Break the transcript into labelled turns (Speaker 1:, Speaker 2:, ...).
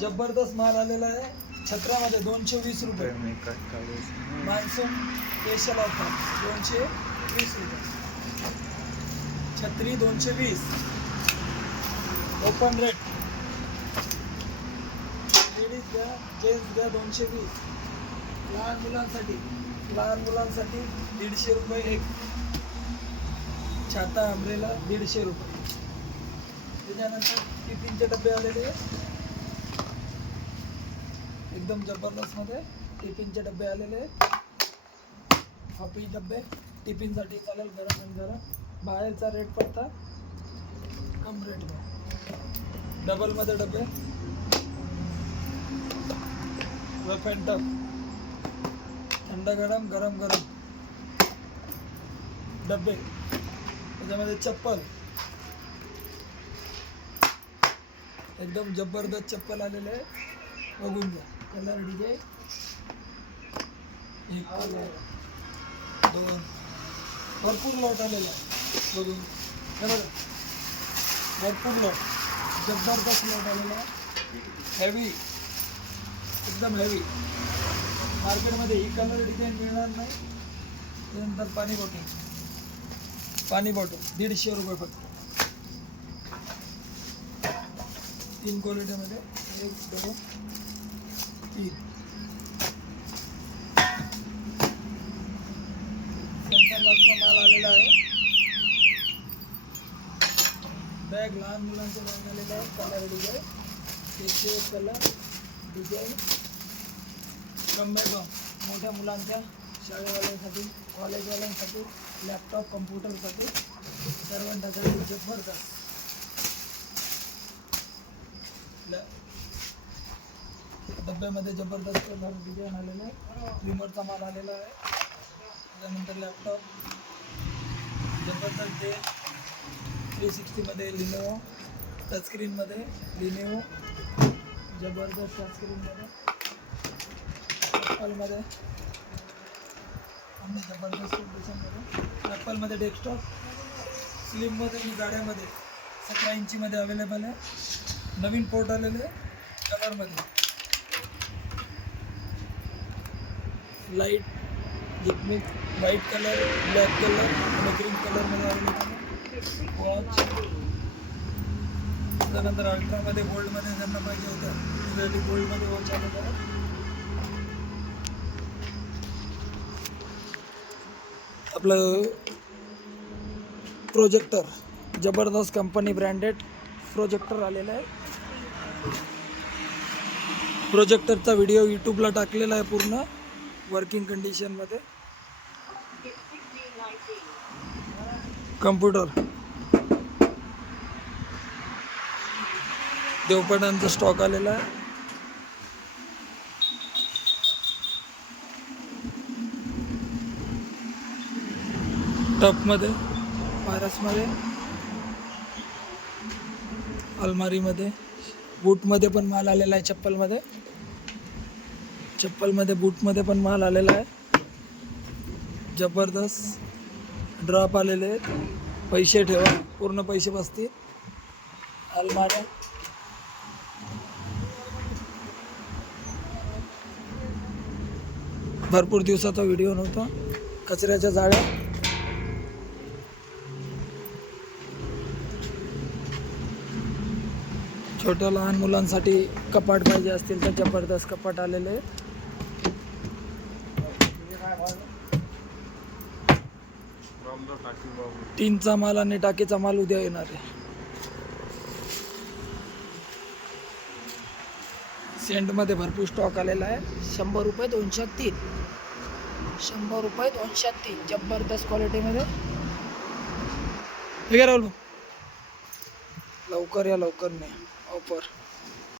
Speaker 1: जबरदस्त माल आलेला आहे. छत्र्यामध्ये दोनशे वीस रुपये. मान्सून स्पेशल ऑफर दोनशे वीस रुपये. छत्री दोनशे वीस. ओपन रेट लेडीज घ्या जेंट्स घ्या दोनशे वीस. लहान मुलांसाठी लहान मुलांसाठी दीडशे रुपये एक. छाता अमरेला दीडशे रुपये. त्याच्यानंतर टिफिनचे डबे आलेले? आहेत. एकदम जबरदस्तमध्ये. टिफिनचे डबे आलेले आहेत. हापी डबे. टिफिनसाठी चालेल गरम आणि गरम. बाहेरचा रेट पडता कम रेटमध्ये डबलमध्ये डबे. रफ अँड टफ थंड गरम गरम गरम. डबे. त्याच्यामध्ये चप्पल. एकदम जबरदस्त चप्पल आलेले आहे बघून घ्या. कलर डिझाईन एक कलर दोन। भरपूर लॉट आलेला आहे. बघून. हे बघा. भरपूर लॉट. ज़बरदस्त लॉट आलेला आहे. हेवी एकदम हेवी मार्केटमध्ये ही कलर डिझाईन मिळणार नाही. त्यानंतर पाणी बॉटल पाणी बॉटल दीडशे रुपये फक्त. तीन क्वालिटीमध्ये एक दोन. तीन संचालकाचा माल आलेला आहे बॅग लहान मुलांचे बॅग आलेले आहे कलर डिझाईन त्याचे कलर डिझाईन कमी मोठ्या मुलांच्या शाळेवाल्यांसाठी कॉलेजवाल्यांसाठी लॅपटॉप कम्प्युटरसाठी सर्वांसाठी जबरदस्त ल- डब्यामध्ये जबरदस्त डिझाईन आलेलं आहे ट्रिमरचा माल आलेला आहे. त्यानंतर लॅपटॉप जबरदस्त डे थ्री सिक्स्टीमध्ये लिनोवो टचस्क्रीनमध्ये लिनिओ जबरदस्त टचस्क्रीनमध्ये ॲपलमध्ये आणि जबरदस्त डिझाईनमध्ये ॲपलमध्ये डेस्कटॉप स्लिममध्ये आणि गाड्यामध्ये सतरा इंचीमध्ये अवेलेबल आहे. नवीन पोर्ट आलेले कलरमध्ये लाइट जिकमिक व्हाईट कलर ब्लॅक कलर आणि ग्रीन कलरमध्ये अवेलेबल आहे वॉच त्यानंतर अल्ट्रामध्ये गोल्डमध्ये ज्यांना पाहिजे होतं त्यासाठी गोल्डमध्ये वॉच आलेलं आपलं प्रोजेक्टर जबरदस्त कंपनी ब्रँडेड प्रोजेक्टर आलेलं आहे. प्रोजेक्टरचा व्हिडिओ यूट्यूबला टाकलेला आहे पूर्ण. वर्किंग कंडिशनमध्ये कम्प्युटर देवपाटांचा स्टॉक आलेला आहे. टपमध्ये पारसमध्ये अलमारीमध्ये बूटमध्ये पण माल आलेला आहे चप्पलमध्ये. चप्पलमध्ये बूटमध्ये पण माल आलेला आहे. जबरदस्त. ड्रॉप आलेले आहेत. पैसे ठेवा. पूर्ण पैसे बसतील. अलमाऱ्या. भरपूर दिवसाचा व्हिडिओ नव्हता. कचऱ्याच्या जाळ्या. छोट्या लहान मुलांसाठी कपाट पाहिजे असतील तर जबरदस्त कपाट आलेले टीनचा माल आणि टाकीचा माल उद्या येणार आहे. सेंटमध्ये भरपूर स्टॉक आलेला आहे. शंभर रुपये दोनशे तीन. शंभर रुपये दोनशे तीन. जबरदस्त क्वालिटीमध्ये हे राहुल. लवकर या लवकर नाही ऑफर